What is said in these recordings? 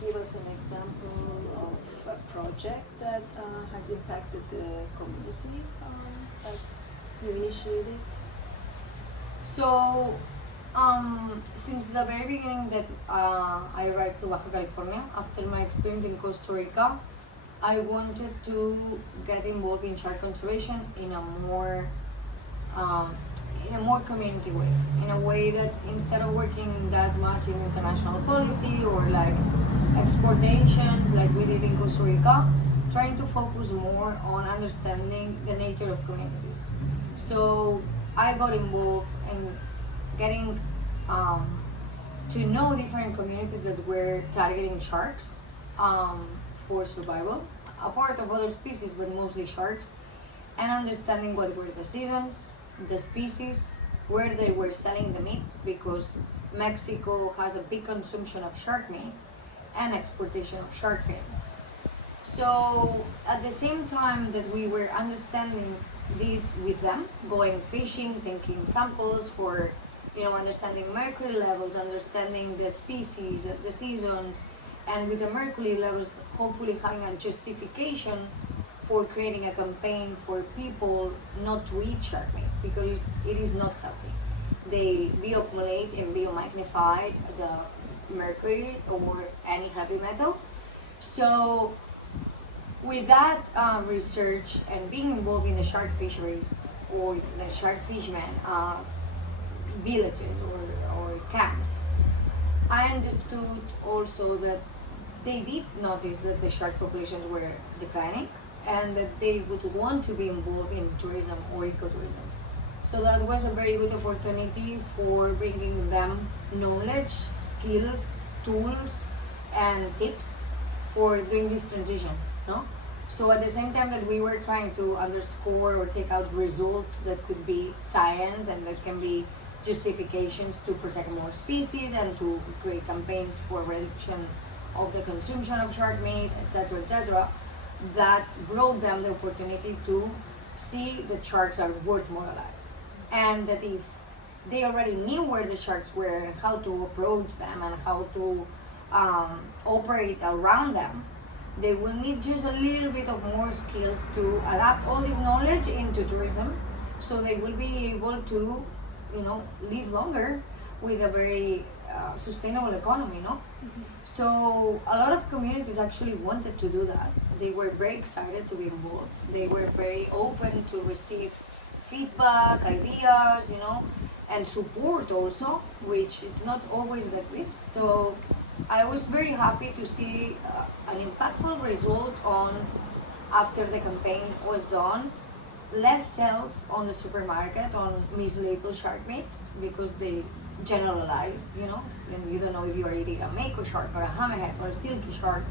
give us an example of a project that has impacted the community that you initiated? So, since the very beginning that I arrived to Baja California, after my experience in Costa Rica, I wanted to get involved in shark conservation in a more community way, in a way that instead of working that much in international policy or like exportations like we did in Costa Rica, trying to focus more on understanding the nature of communities. So I got involved in getting to know different communities that were targeting sharks for survival, a part of other species, but mostly sharks, and understanding what were the seasons, the species, where they were selling the meat, because Mexico has a big consumption of shark meat and exportation of shark fins. So at the same time that we were understanding this with them, going fishing, taking samples for, understanding mercury levels, understanding the species, the seasons, and with the mercury levels, hopefully having a justification for creating a campaign for people not to eat shark meat, because it is not healthy. They bioaccumulate and biomagnify the mercury or any heavy metal. So with that research and being involved in the shark fisheries or the shark fishermen villages or camps, I understood also that they did notice that the shark populations were declining and that they would want to be involved in tourism or ecotourism. So that was a very good opportunity for bringing them knowledge, skills, tools, and tips for doing this transition. No? So at the same time that we were trying to underscore or take out results that could be science and that can be justifications to protect more species and to create campaigns for reduction of the consumption of shark meat, etc., that brought them the opportunity to see that sharks are worth more alive. And that if they already knew where the sharks were and how to approach them and how to operate around them, they will need just a little bit of more skills to adapt all this knowledge into tourism, so they will be able to, live longer with a very sustainable economy, no? Mm-hmm. So a lot of communities actually wanted to do that. They were very excited to be involved. They were very open to receive feedback, ideas, and support also, which it's not always like this. So I was very happy to see an impactful result on, after the campaign was done, less sales on the supermarket on mislabeled shark meat, because they generalized, and you don't know if you are eating a mako shark or a hammerhead or a silky shark.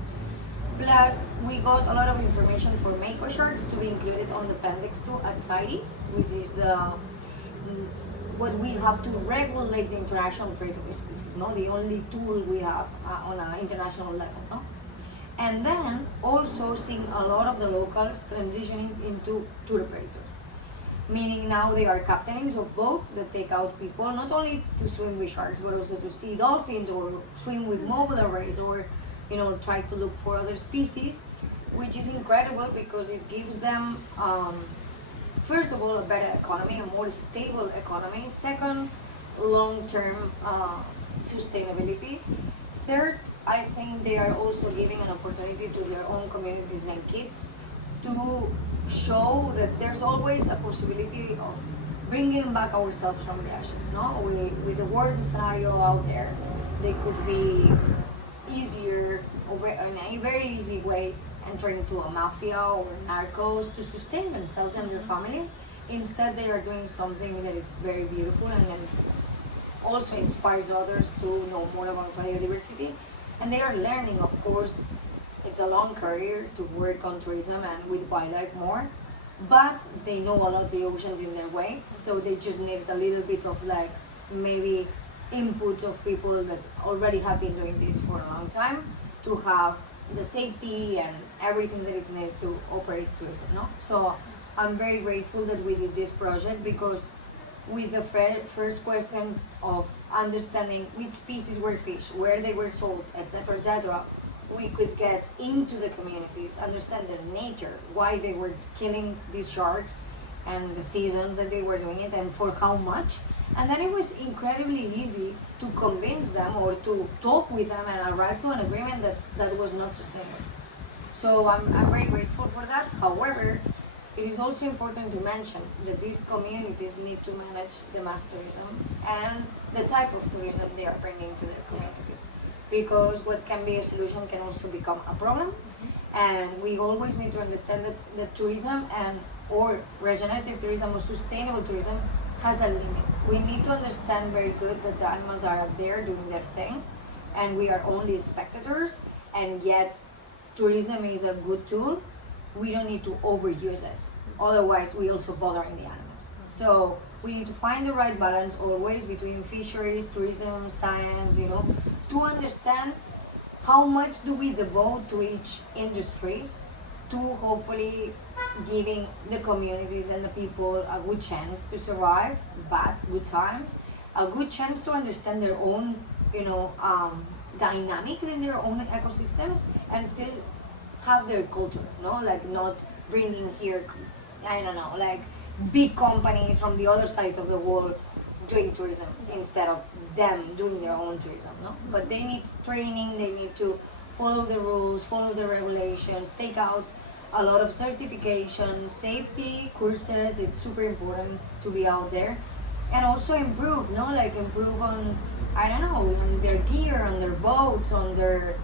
Plus, we got a lot of information for mako sharks to be included on the appendix 2 at CITES, which is what we have to regulate the international trade of species, the only tool we have on an international level. And then also seeing a lot of the locals transitioning into tour operators, meaning now they are captains of boats that take out people not only to swim with sharks but also to see dolphins or swim with mobile arrays or try to look for other species, which is incredible because it gives them first of all a better economy, a more stable economy. Second, long-term sustainability. Third, I think they are also giving an opportunity to their own communities and kids to show that there's always a possibility of bringing back ourselves from the ashes. With the worst scenario out there, they could be easier, or in a very easy way, entering into a mafia or narcos to sustain themselves and their families. Instead, they are doing something that is very beautiful and then also inspires others to know more about biodiversity. And they are learning, of course, it's a long career to work on tourism and with wildlife more, but they know a lot of the oceans in their way, so they just need a little bit of maybe input of people that already have been doing this for a long time to have the safety and everything that is needed to operate tourism. So I'm very grateful that we did this project, because with the first question of understanding which species were fish, where they were sold, etc., etc., we could get into the communities, understand their nature, why they were killing these sharks, and the seasons that they were doing it, and for how much. And then it was incredibly easy to convince them or to talk with them and arrive to an agreement that was not sustainable. So I'm very grateful for that. However, it is also important to mention that these communities need to manage the mass tourism and the type of tourism they are bringing to their communities. Because what can be a solution can also become a problem. And we always need to understand that the tourism or regenerative tourism or sustainable tourism has a limit. We need to understand very good that the animals are out there doing their thing and we are only spectators, and yet tourism is a good tool. We don't need to overuse it. Otherwise, we also bothering the animals. So we need to find the right balance always between fisheries, tourism, science, to understand how much do we devote to each industry to hopefully giving the communities and the people a good chance to survive bad, good times, a good chance to understand their own, dynamics in their own ecosystems and still have their culture, like not bringing here, like big companies from the other side of the world doing tourism instead of them doing their own tourism, But they need training, they need to follow the rules, follow the regulations, take out a lot of certification, safety courses. It's super important to be out there, and also improve, like improve on, on their gear, on their boats, on their,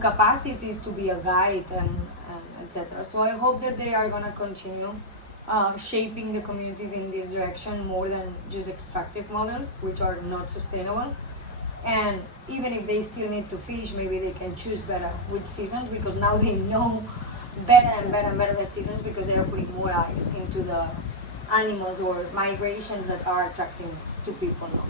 capacities to be a guide and etc. So I hope that they are gonna continue shaping the communities in this direction more than just extractive models, which are not sustainable. And even if they still need to fish, maybe they can choose better which seasons, because now they know better and better and better the seasons, because they are putting more eyes into the animals or migrations that are attracting to people now.